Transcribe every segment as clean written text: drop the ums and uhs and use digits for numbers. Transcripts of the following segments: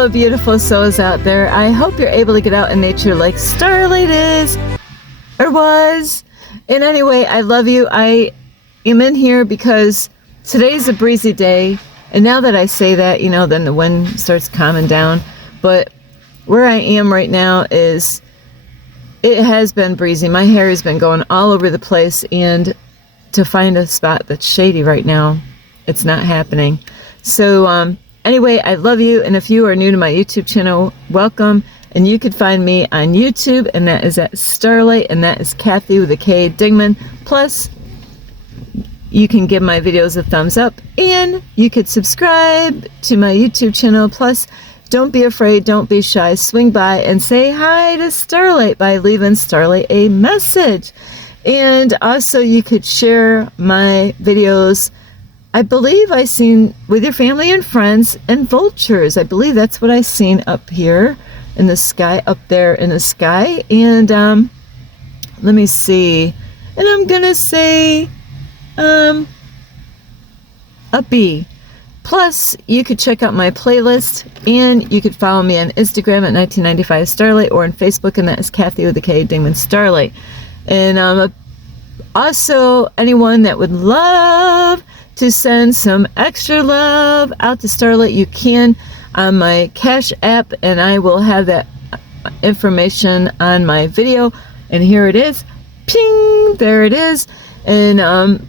Hello, beautiful souls out there. I hope you're able to get out in nature like Starlight is, or was. And anyway, I love you. I am in here because today's a breezy day. And now that I say that, then the wind starts calming down. But where I am right now is, it has been breezy. My hair has been going all over the place. And to find a spot that's shady right now, it's not happening. So, anyway, I love you, and if you are new to my YouTube channel, welcome, and you can find me on YouTube, and that is at Starlight, and that is Kathy with a K Dingman. Plus, you can give my videos a thumbs up, and you could subscribe to my YouTube channel. Plus, don't be afraid, don't be shy, swing by and say hi to Starlight by leaving Starlight a message. And also, you could share my videos, I believe I seen with your family and friends and vultures. I believe that's what I seen up here in the sky, up there in the sky. And let me see. And I'm gonna say a B. Plus, you could check out my playlist, and you could follow me on Instagram at 1995 Starlight, or on Facebook, and that is Kathy with a K Dingman Starlight. And also, anyone that would love to send some extra love out to Starlight, you can on my Cash App, and I will have that information on my video. And here it is. Ping! There it is. And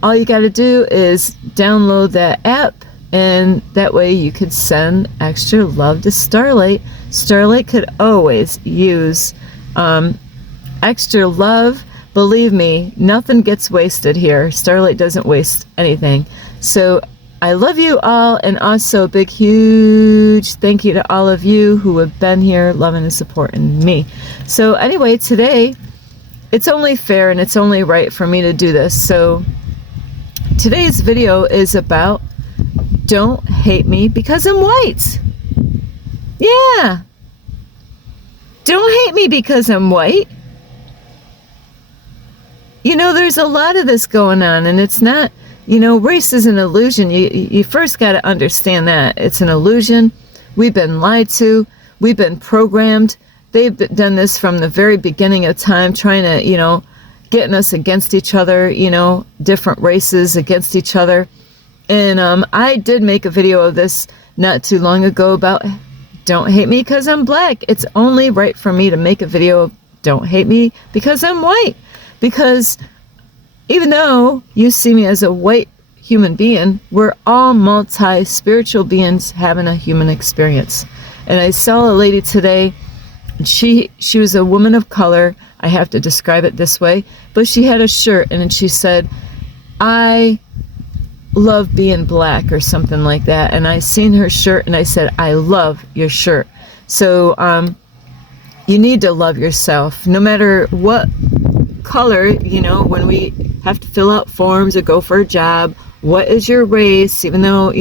all you got to do is download that app, and that way you could send extra love to Starlight. Starlight could always use extra love. Believe me, nothing gets wasted here. Starlight doesn't waste anything. So I love you all, and also a big, huge thank you to all of you who have been here loving and supporting me. So anyway, today, it's only fair and it's only right for me to do this. So today's video is about don't hate me because I'm white. Yeah. Don't hate me because I'm white. There's a lot of this going on, and it's not, race is an illusion. You first got to understand that. It's an illusion. We've been lied to. We've been programmed. They've done this from the very beginning of time, trying to, getting us against each other, different races against each other. And I did make a video of this not too long ago about don't hate me because I'm black. It's only right for me to make a video of don't hate me because I'm white. Because even though you see me as a white human being, we're all multi-spiritual beings having a human experience. And I saw a lady today, and she was a woman of color. I have to describe it this way, but she had a shirt, and she said, I love being black, or something like that. And I seen her shirt, and I said, I love your shirt. So you need to love yourself, no matter what color, when we have to fill out forms or go for a job. What is your race? Even though,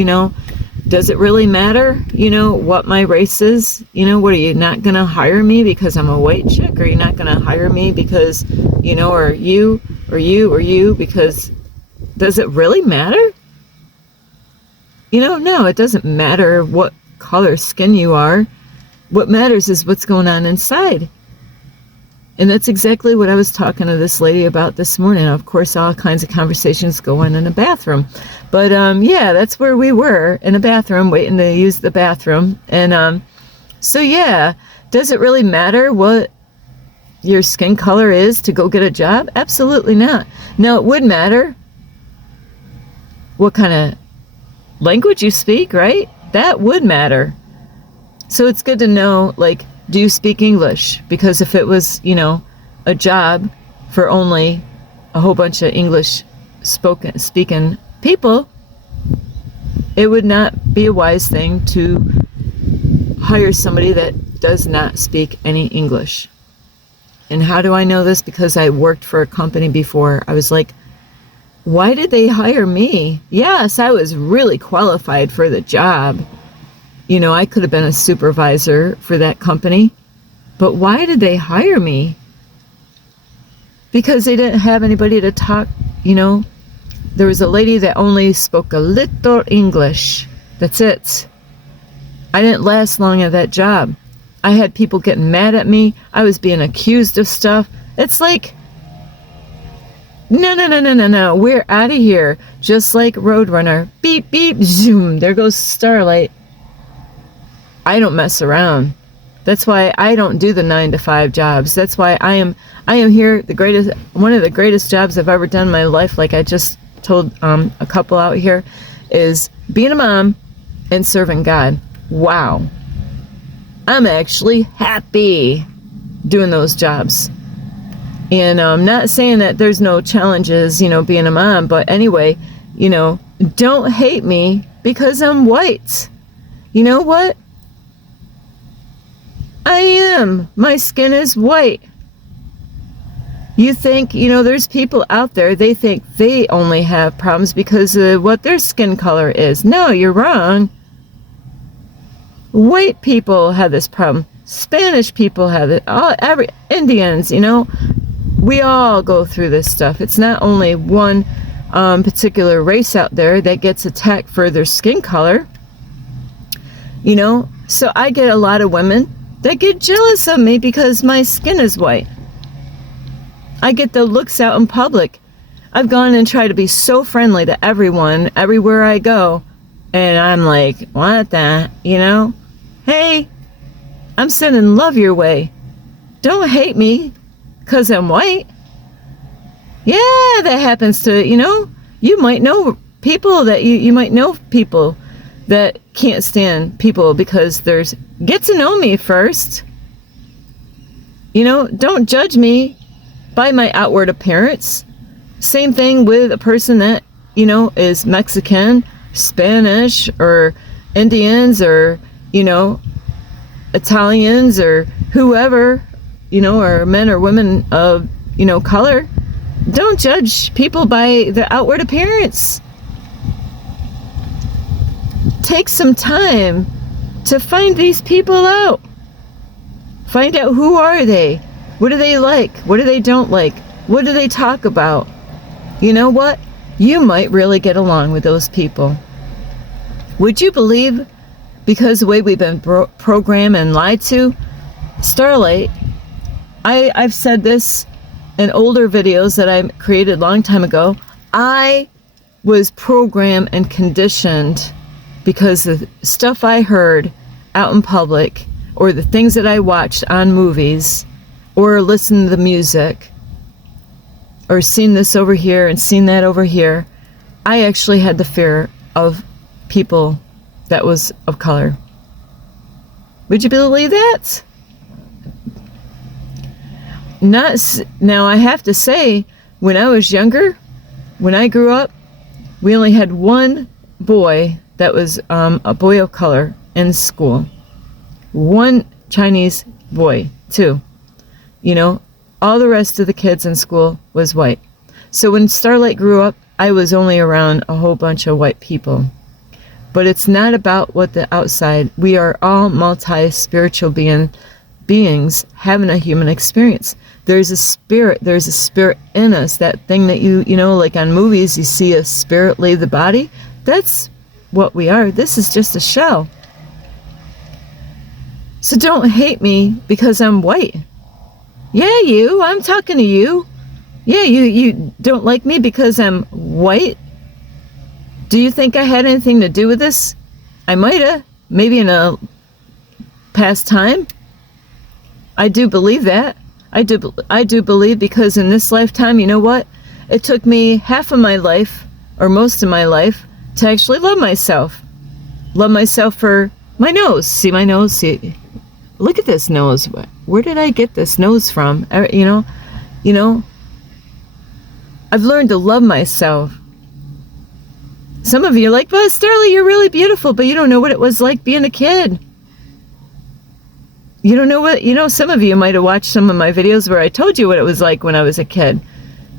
does it really matter, what my race is? What, are you not going to hire me because I'm a white chick? Or are you not going to hire me because, or you, because does it really matter? No, it doesn't matter what color skin you are. What matters is what's going on inside. And that's exactly what I was talking to this lady about this morning. Of course, all kinds of conversations go on in a bathroom. But, yeah, that's where we were, in a bathroom, waiting to use the bathroom. And so, yeah, does it really matter what your skin color is to go get a job? Absolutely not. Now, it would matter what kind of language you speak, right? That would matter. So it's good to know, like, do you speak English? Because if it was, a job for only a whole bunch of English speaking people, it would not be a wise thing to hire somebody that does not speak any English. And how do I know this? Because I worked for a company before. I was like, why did they hire me? Yes, I was really qualified for the job. I could have been a supervisor for that company. But why did they hire me? Because they didn't have anybody to talk, There was a lady that only spoke a little English. That's it. I didn't last long at that job. I had people getting mad at me. I was being accused of stuff. It's like, no. We're out of here. Just like Roadrunner. Beep, beep, zoom. There goes Starlight. I don't mess around. That's why I don't do the 9-to-5 jobs. That's why I am here, one of the greatest jobs I've ever done in my life. Like I just told a couple out here, is being a mom and serving God. Wow. I'm actually happy doing those jobs. And I'm not saying that there's no challenges, being a mom, but anyway, don't hate me because I'm white. You know what? I am. My skin is white. You think, there's people out there, they think they only have problems because of what their skin color is. No, you're wrong. White people have this problem. Spanish people have it. Indians, we all go through this stuff. It's not only one particular race out there that gets attacked for their skin color. So I get a lot of women that get jealous of me because my skin is white. I get the looks out in public. I've gone and tried to be so friendly to everyone, everywhere I go. And I'm like, what the, Hey, I'm sending love your way. Don't hate me because I'm white. Yeah, that happens to, you might know people that you might know people that can't stand people because get to know me first. Don't judge me by my outward appearance. Same thing with a person that, is Mexican, Spanish, or Indians, or, Italians, or whoever, or men or women of, color. Don't judge people by the outward appearance. Take some time to find these people out. Find out who are they? What do they like? What do they don't like? What do they talk about? You know what? You might really get along with those people. Would you believe, because the way we've been programmed and lied to, Starlight, I've said this in older videos that I created a long time ago, I was programmed and conditioned because the stuff I heard out in public, or the things that I watched on movies, or listened to the music, or seen this over here and seen that over here, I actually had the fear of people that was of color. Would you believe that? Now I have to say, when I was younger, when I grew up, we only had one boy that was a boy of color in school. One Chinese boy, too. All the rest of the kids in school was white. So when Starlight grew up, I was only around a whole bunch of white people. But it's not about what the outside. We are all multi-spiritual beings having a human experience. There's a spirit in us. That thing that you like on movies, you see a spirit leave the body. That's what we are. This is just a shell. So don't hate me because I'm white. Yeah, I'm talking to you. Yeah, you don't like me because I'm white? Do you think I had anything to do with this? I might have, maybe in a past time. I do believe that. I do believe, because in this lifetime, you know what? It took me half of my life, or most of my life, to actually love myself. Love myself for my nose. See my nose? See, look at this nose. Where did I get this nose from? I've learned to love myself. Some of you are like, well, Starlight, you're really beautiful, but you don't know what it was like being a kid. You don't know what, some of you might have watched some of my videos where I told you what it was like when I was a kid.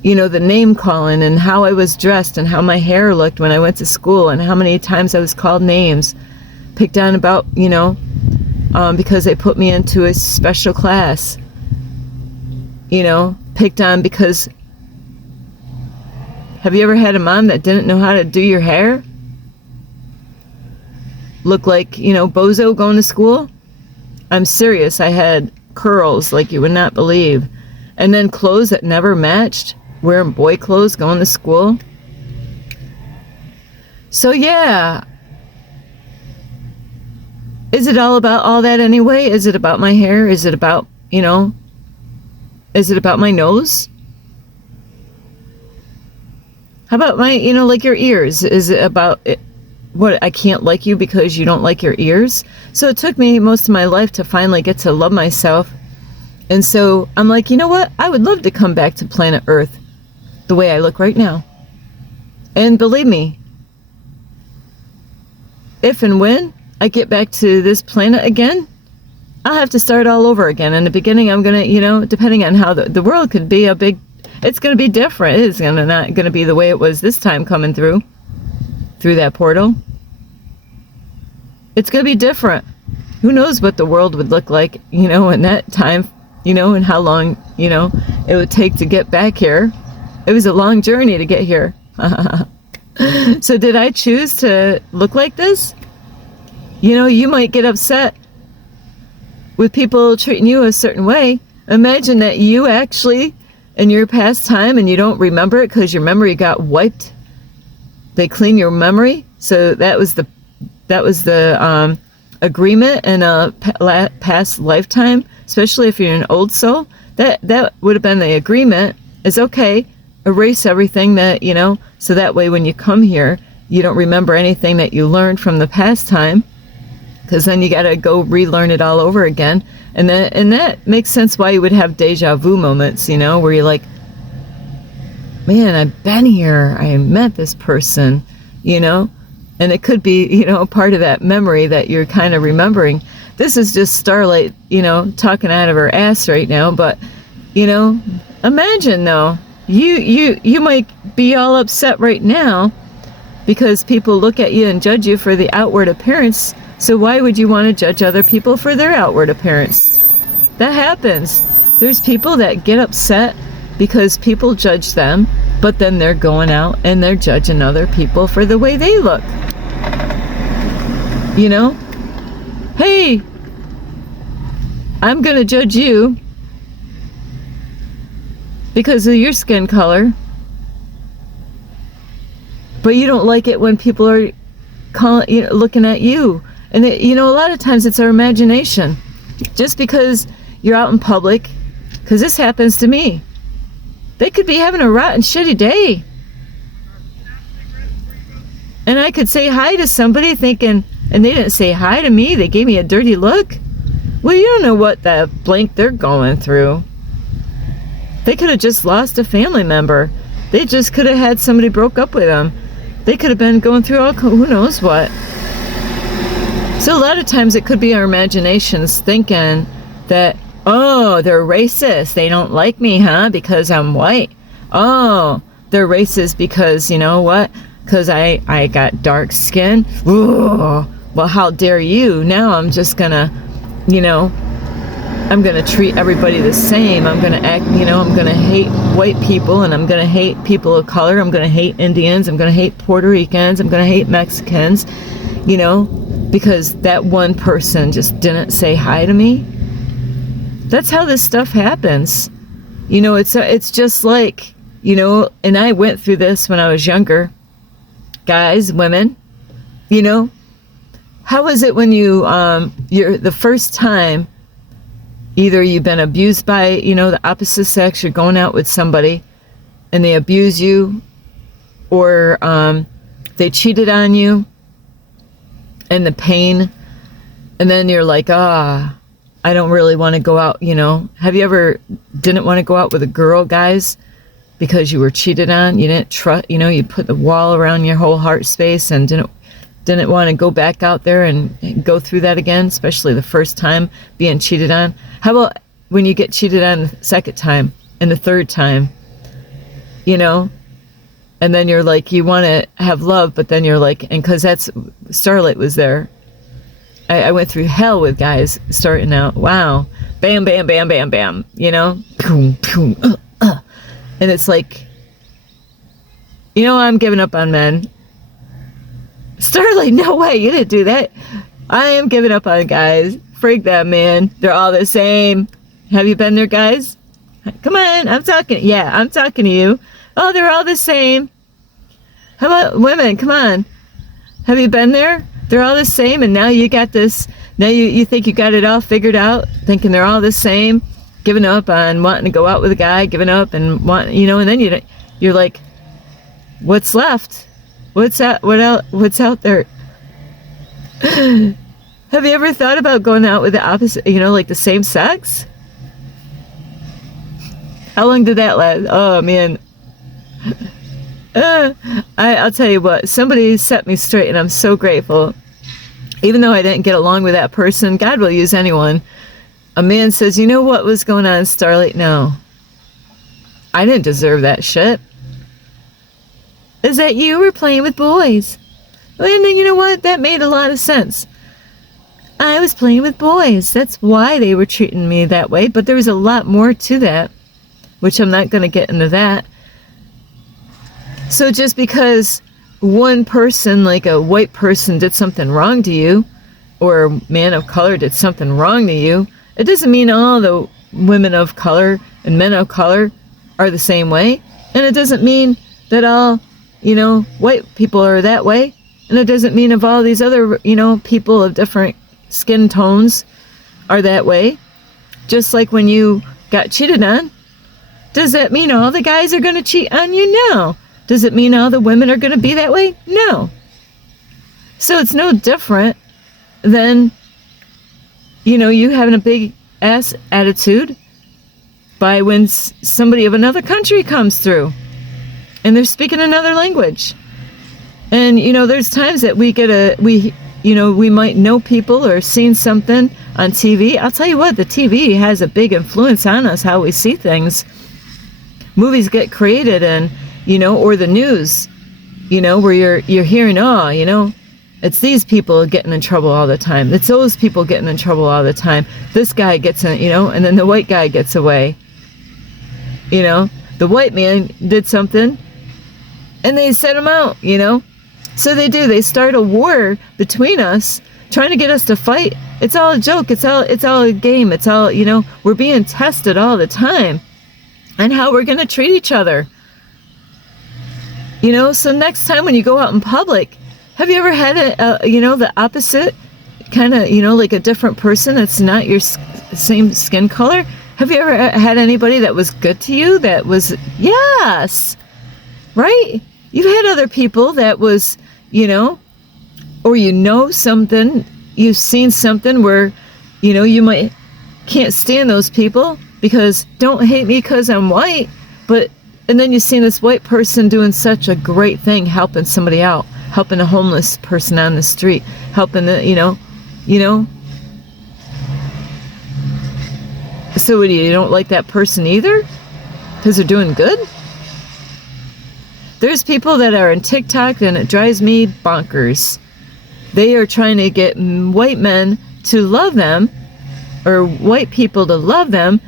The name calling, and how I was dressed, and how my hair looked when I went to school, and how many times I was called names, picked on about, because they put me into a special class. Picked on because, have you ever had a mom that didn't know how to do your hair? look like, bozo going to school. I'm serious. I had curls like you would not believe. And then clothes that never matched, wearing boy clothes going to school. So yeah. Is it all about all that anyway? Is it about my hair? Is it about, is it about my nose? How about my, like your ears? Is it about it? What, I can't like you because you don't like your ears? So it took me most of my life to finally get to love myself. And so I'm like, you know what? I would love to come back to planet Earth the way I look right now. And believe me, if and when I get back to this planet again, I'll have to start all over again. In the beginning, I'm going to, depending on how the world could be it's going to be different. It's not going to be the way it was this time coming through that portal. It's going to be different. Who knows what the world would look like, in that time, and how long, it would take to get back here. It was a long journey to get here. So did I choose to look like this? You might get upset with people treating you a certain way. Imagine that you actually, in your past time, and you don't remember it because your memory got wiped. They clean your memory. So that was the agreement in a past lifetime, especially if you're an old soul. That would have been the agreement. Is okay. Erase everything that, so that way when you come here, you don't remember anything that you learned from the past time. Because then you got to go relearn it all over again. And that makes sense why you would have deja vu moments, where you're like, man, I've been here. I met this person, And it could be, part of that memory that you're kind of remembering. This is just Starlight, talking out of her ass right now. But, imagine, though, you might be all upset right now because people look at you and judge you for the outward appearance. So why would you want to judge other people for their outward appearance? That happens. There's people that get upset because people judge them, but then they're going out and they're judging other people for the way they look. Hey, I'm going to judge you because of your skin color, but you don't like it when people are looking at you. And a lot of times it's our imagination. Just because you're out in public, because this happens to me. They could be having a rotten, shitty day. And I could say hi to somebody thinking, and they didn't say hi to me, they gave me a dirty look. Well, you don't know what the blank they're going through. They could have just lost a family member. They just could have had somebody broke up with them. They could have been going through who knows what. So a lot of times it could be our imaginations thinking that, oh, they're racist. They don't like me, huh? Because I'm white. Oh, they're racist because, you know what? Because I got dark skin. Ooh, well, how dare you? Now I'm just going to, I'm going to treat everybody the same. I'm going to act, I'm going to hate white people, and I'm going to hate people of color. I'm going to hate Indians. I'm going to hate Puerto Ricans. I'm going to hate Mexicans, because that one person just didn't say hi to me. That's how this stuff happens. It's just like, and I went through this when I was younger. Guys, women, how is it when you're the first time, either you've been abused by, the opposite sex, you're going out with somebody and they abuse you, or they cheated on you, and the pain, and then you're like, I don't really want to go out, Have you ever didn't want to go out with a girl, guys, because you were cheated on? You didn't trust, you put the wall around your whole heart space and didn't want to go back out there and go through that again, especially the first time being cheated on. How about when you get cheated on the second time and the third time, and then you're like, you want to have love, but then you're like, and because that's, Starlight was there. I went through hell with guys starting out. Wow. Bam, bam, bam, bam, bam. Boom, boom, and it's like, I'm giving up on men. Starlight, no way, you didn't do that. I am giving up on guys. Freak that, man. They're all the same. Have you been there, guys? Come on, I'm talking. Yeah, I'm talking to you. Oh, they're all the same. How about women? Come on. Have you been there? They're all the same, and now you got this. Now you think you got it all figured out, thinking they're all the same, giving up on wanting to go out with a guy, giving up and and then you're like, what's left? What's out? What else? What's out there? Have you ever thought about going out with the opposite, like the same sex? How long did that last? Oh, man. I'll tell you what, somebody set me straight, and I'm so grateful. Even though I didn't get along with that person, God will use anyone. A man says, you know what was going on, Starlight? No. I didn't deserve that shit. Is that you were playing with boys? And then you know what? That made a lot of sense. I was playing with boys. That's why they were treating me that way. But there was a lot more to that, which I'm not going to get into that. So just because one person, like a white person, did something wrong to you, or a man of color did something wrong to you, it doesn't mean all the women of color and men of color are the same way. And it doesn't mean that all, white people are that way. And it doesn't mean of all these other, people of different skin tones are that way. Just like when you got cheated on, does that mean all the guys are going to cheat on you? No. Does it mean all the women are going to be that way? No. So it's no different than, you having a big ass attitude by when somebody of another country comes through and they're speaking another language. And, there's times that we might know people or seen something on TV. I'll tell you what, the TV has a big influence on us, how we see things. Movies get created and, or the news, where you're hearing, it's these people getting in trouble all the time. It's those people getting in trouble all the time. This guy gets in, and then the white guy gets away. The white man did something and they set him out, So they do. They start a war between us, trying to get us to fight. It's all a joke. It's all a game. It's all, we're being tested all the time on how we're going to treat each other. So next time when you go out in public, have you ever had the opposite kind of, like a different person that's not your same skin color? Have you ever had anybody that was good to you? That was, yes, right? You've had other people that was, or something, you've seen something where, you might can't stand those people because don't hate me because I'm white, and then you've seen this white person doing such a great thing, helping somebody out, helping a homeless person on the street, helping So what, you don't like that person either? Because they're doing good? There's people that are in TikTok and it drives me bonkers. They are trying to get white men to love them, or white people to love them,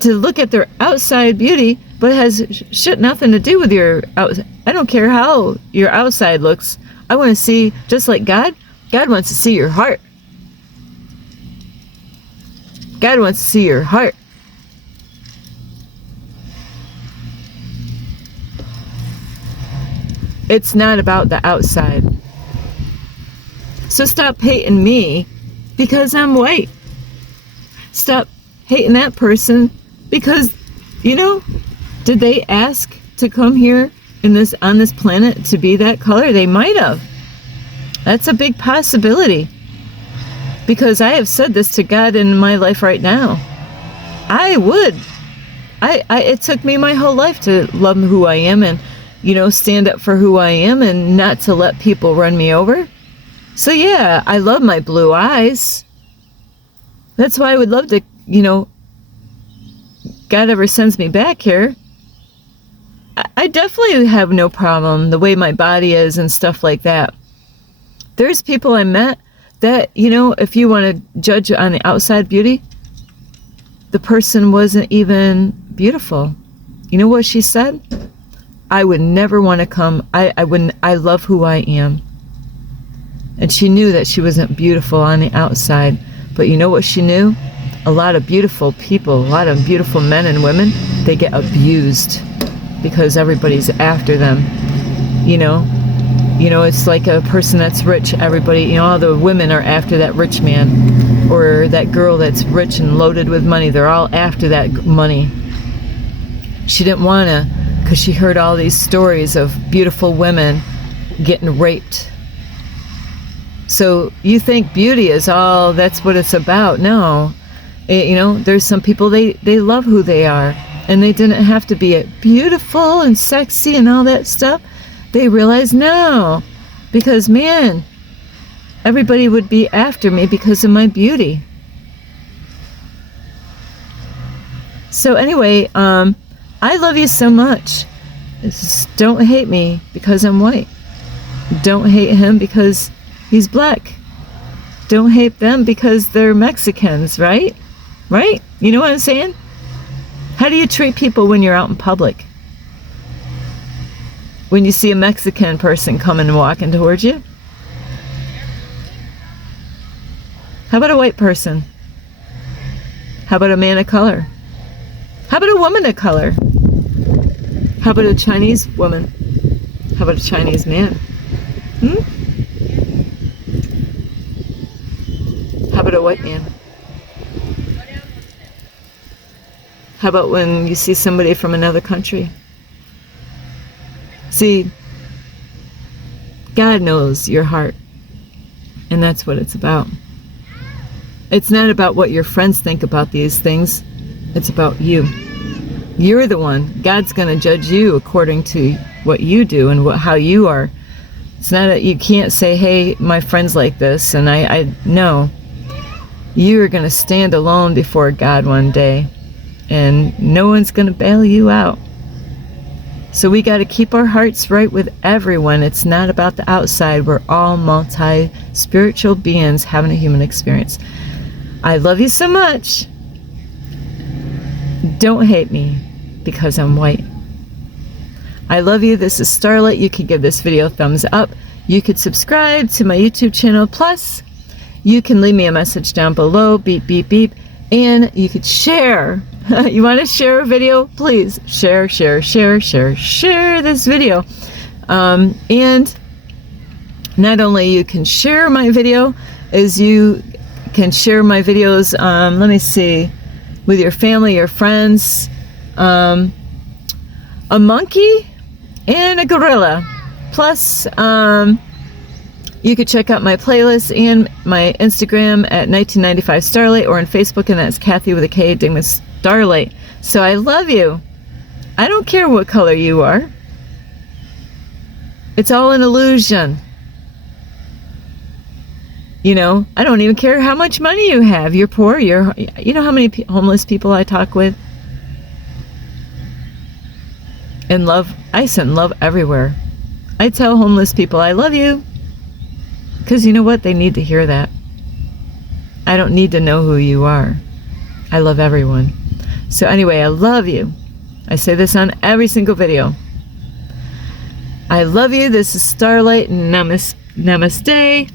to look at their outside beauty, but it has shit nothing to do with your outside. I don't care how your outside looks. I want to see, just like God wants to see your heart. God wants to see your heart. It's not about the outside. So stop hating me because I'm white. Stop hating that person because, did they ask to come here on this planet to be that color? They might have. That's a big possibility. Because I have said this to God in my life right now. I would. It took me my whole life to love who I am and, stand up for who I am and not to let people run me over. So yeah, I love my blue eyes. That's why I would love to, God ever sends me back here. I definitely have no problem the way my body is and stuff like that. There's people I met that, if you want to judge on the outside beauty, the person wasn't even beautiful. You know what she said? I would never want to come. I wouldn't. I love who I am. And she knew that she wasn't beautiful on the outside. But you know what she knew? A lot of beautiful people, a lot of beautiful men and women, they get abused because everybody's after them. You know, it's like a person that's rich. Everybody, all the women are after that rich man, or that girl that's rich and loaded with money. They're all after that money. She didn't want to, because she heard all these stories of beautiful women getting raped. So you think beauty is all, that's what it's about. No. There's some people, they love who they are, and they didn't have to be beautiful and sexy and all that stuff. They realized, no, because man, everybody would be after me because of my beauty. So anyway, I love you so much. Just don't hate me because I'm white. Don't hate him because he's black. Don't hate them because they're Mexicans, right? Right? You know what I'm saying? How do you treat people when you're out in public? When you see a Mexican person coming and walking towards you? How about a white person? How about a man of color? How about a woman of color? How about a Chinese woman? How about a Chinese man? How about a white man? How about when you see somebody from another country? See, God knows your heart, and that's what it's about. It's not about what your friends think about these things. It's about you. You're the one. God's going to judge you according to what you do and how you are. It's not that you can't say, hey, my friend's like this, and I no. You are going to stand alone before God one day, and no one's going to bail you out. So we got to keep our hearts right with everyone. It's not about the outside. We're all multi-spiritual beings having a human experience. I love you so much. Don't hate me because I'm white. I love you. This is Starlight. You could give this video a thumbs up. You could subscribe to my YouTube channel. Plus, you can leave me a message down below. Beep, beep, beep. And you could share. You want to share a video? Please share this video. And not only you can share my video, as you can share my videos, let me see, with your family, your friends, a monkey and a gorilla. Plus, you could check out my playlist and my Instagram at 1995 Starlight, or on Facebook, and that's Kathy with a K, Dingman Starlight. So I love you. I don't care what color you are. It's all an illusion. I don't even care how much money you have. You're poor. You know how many homeless people I talk with? And love, I send love everywhere. I tell homeless people I love you. Because you know what? They need to hear that. I don't need to know who you are. I love everyone. So anyway, I love you. I say this on every single video. I love you. This is Starlight. Namaste.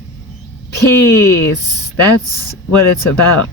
Peace. That's what it's about.